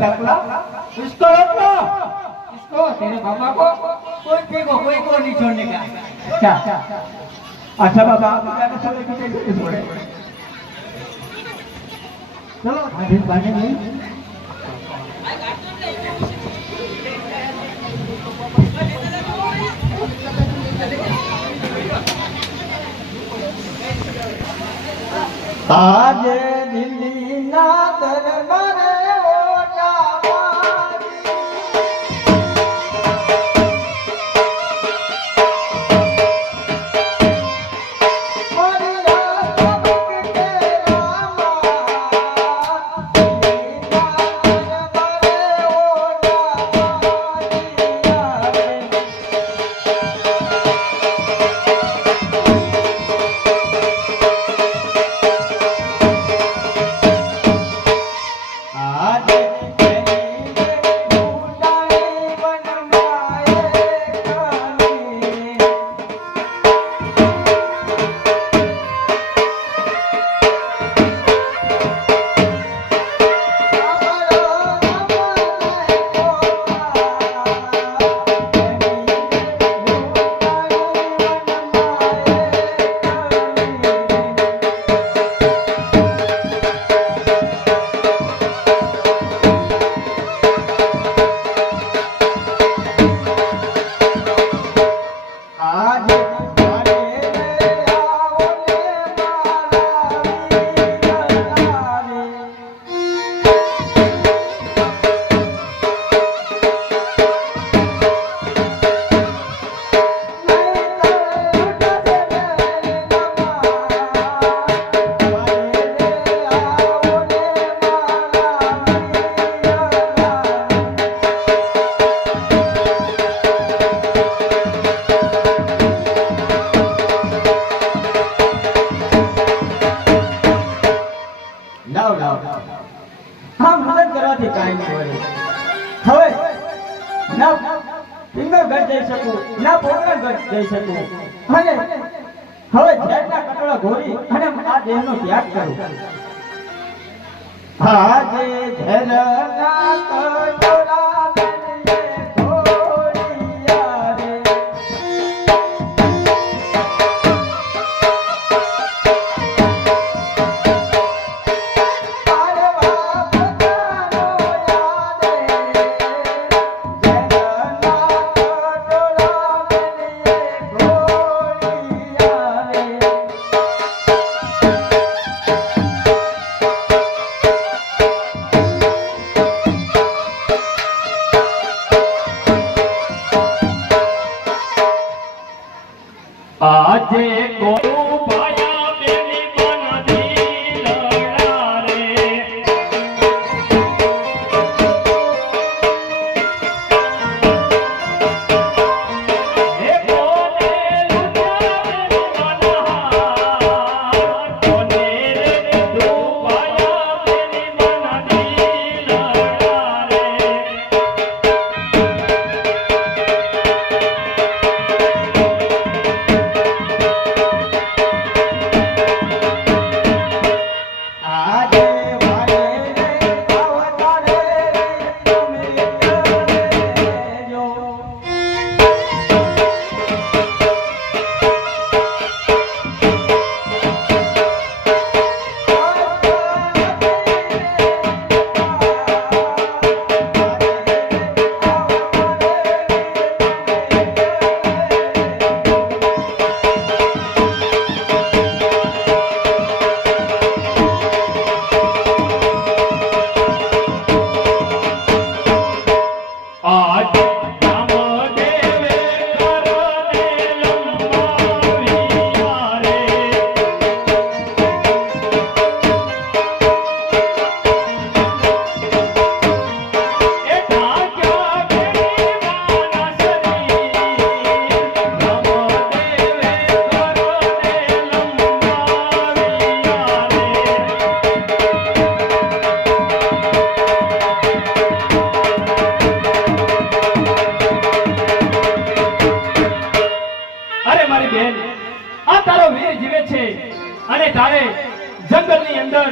टकला इसको रखो, इसको तेरे बाबा को कोई फेंको, कोई को नहीं छोड़ने का। क्या अच्छा बाबा आप छोड़े कि छोड़े? चलो बांधे नहीं। आज दिल्ली ना दरबारे हम मदद करवाથી કાઈ ન હોય. હવે ના સિંગર ઘર જઈ શકું, ના પ્રોગ્રામ ઘર જઈ શકું, અને હવે ઝેરના કટોળા ઘોરી અને આ દેહનો ત્યાગ કરું. આજે ઝેરના કટોળા આજે કોરુ ભાયા બેની બનદી લડા રે એ કોને લુટાવે મનહા કોને રે દુ ભાયા બેની બનદી લડા રે અને તારે જંગલની અંદર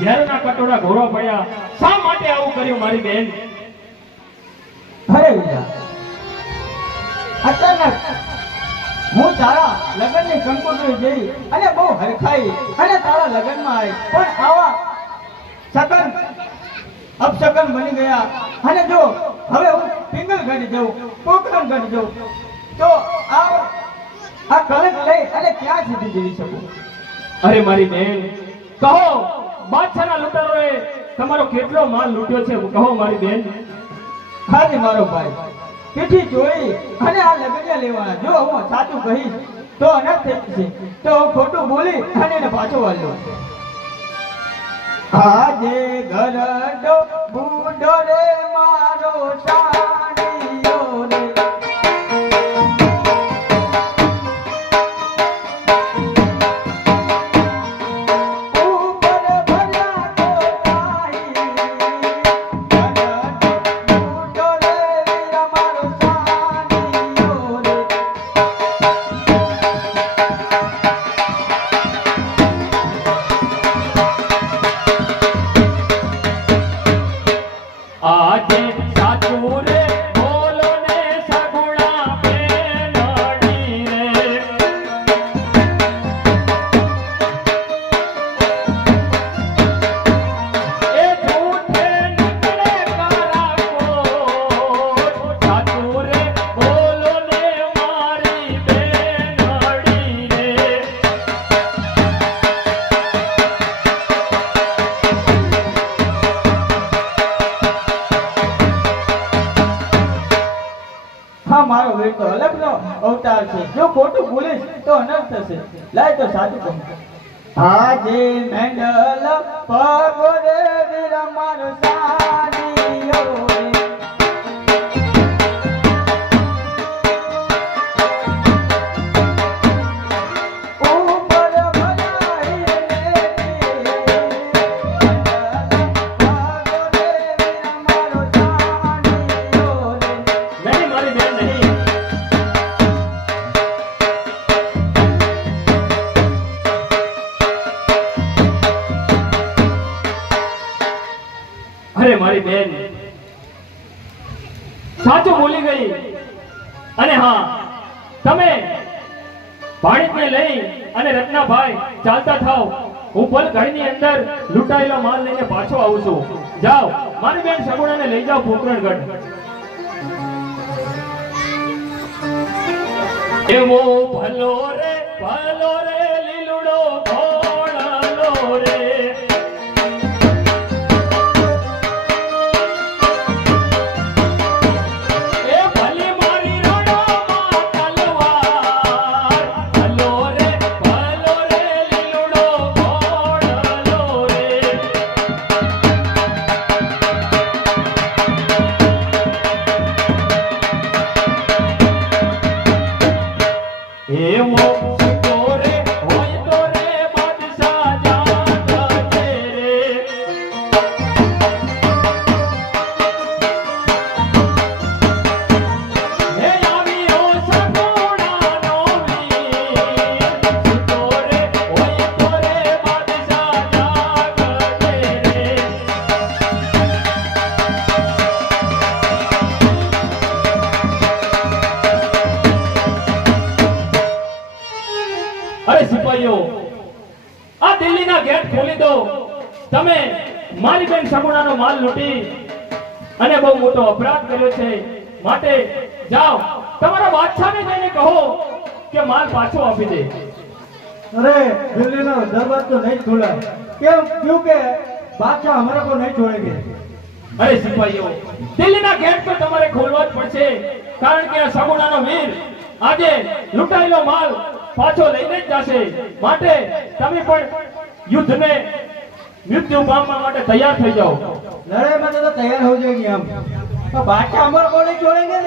ઝેરના કટોરા ઘોડવા પડ્યા. શા માટે આવું કર્યું મારી બેન? અરે વીરા, અચાનક હું તારા લગ્નની કંકોત્રી જોઈ અને બહુ હરખાઈ અને તારા લગ્નમાં આવી, પણ આવા સગન અપશગન બની ગયા. અને જો હવે હું પિંગલગઢ જઉં, પોકરણગઢ જઉં તો આ કલંક લઈ અને ક્યાં સુધી જઈ શકું? અરે મારી બેન, કહો બાદશાહના લૂંટારોએ તમારો કેટલો માલ લૂંટ્યો છે, કહો મારી બેન. હાજી મારો ભાઈ, પીઠી જોઈ અને આ લગ્ન લેવાના. જો હું સાચું કહીશ તો અનર્થ થશે, તો હું ખોટું બોલી અને એને પાછો વાળ્યો. આજે ગરડો બુડો રે મારો સાડીયો રે, ઉપર ભર્યા કોટાઈ, ગરડો બુડો રે વીરા મારો સાડીયો રે. આજે સાચું રે બોલો ને સગુણા બેનડી રે. એ જૂઠે નીકળે કારા કોટ, સાચું રે બોલો ને મારી બેનડી રે. હા મારો વીર તો અલગનો અવતાર છે. જો ખોટું બોલીશ તો અનર્થ થશે. લાય તો સાચું કહું. આજે મેંડલ પગો રે વીરા મારો સાડીયો રે, ઉપર ભરાઈ લેતી, મેંડલ પગો રે વીરા મારો સાડીયો રે. નહીં મારી બેન નહીં. અરે મારી બેન સાચું બોલી ગઈ. અને હા, તમે ભાણેજને લઈ અને રત્નાભાઈ ચાલતા થાવ. હું પલ ઘડીની અંદર લૂંટાયેલો માલ લઈને પાછો આવું છું. જાઓ મારી બેન સગુણાને લઈ જાઓ પોકરણગઢ. એવો ભલો રે લીલુડો ભોળાલો રે. એ ભલી મારી રણોમાં તલવાર, ભલો રે લીલુડો ભોળાલો રે. એવો સુતો રે હોય તો રે બાદશાહ જાગજે રે. હે આવ્યો સગુણાનો વીર, સુતો રે હોય તો રે બાદશાહ જાગજે રે. અરે સિપાહીઓ, આ દિલ્હીના ગેટ ખોલી દો. તમે મારી બેન સગુણાનો માલ લૂંટી અને બહુ મોટો અપરાધ કર્યો છે. માટે જાઓ તમારા બાદશાહને જઈને કહો કે માલ પાછો આપી દે. अरे दिल्ली ना दरबार तो नहीं खोला, क्यों? क्योंकि बादशाह हमारे को नहीं छोड़ेंगे. અરે સિપાહીઓ, દિલ્હીના ગેટ તો તમારે ખોલવા જ પડશે, કારણ કે આ સગુણાનો વીર આજે લૂંટાયેલો માલ પાછો લઈને જ જશે. માટે તમે પણ યુદ્ધને મૃત્યુ પામવા માટે તૈયાર થઈ જાઓ. लड़ाई में तो तैयार हो जाएंगे हम. तो बादशाह हमारे को नहीं छोड़ेंगे.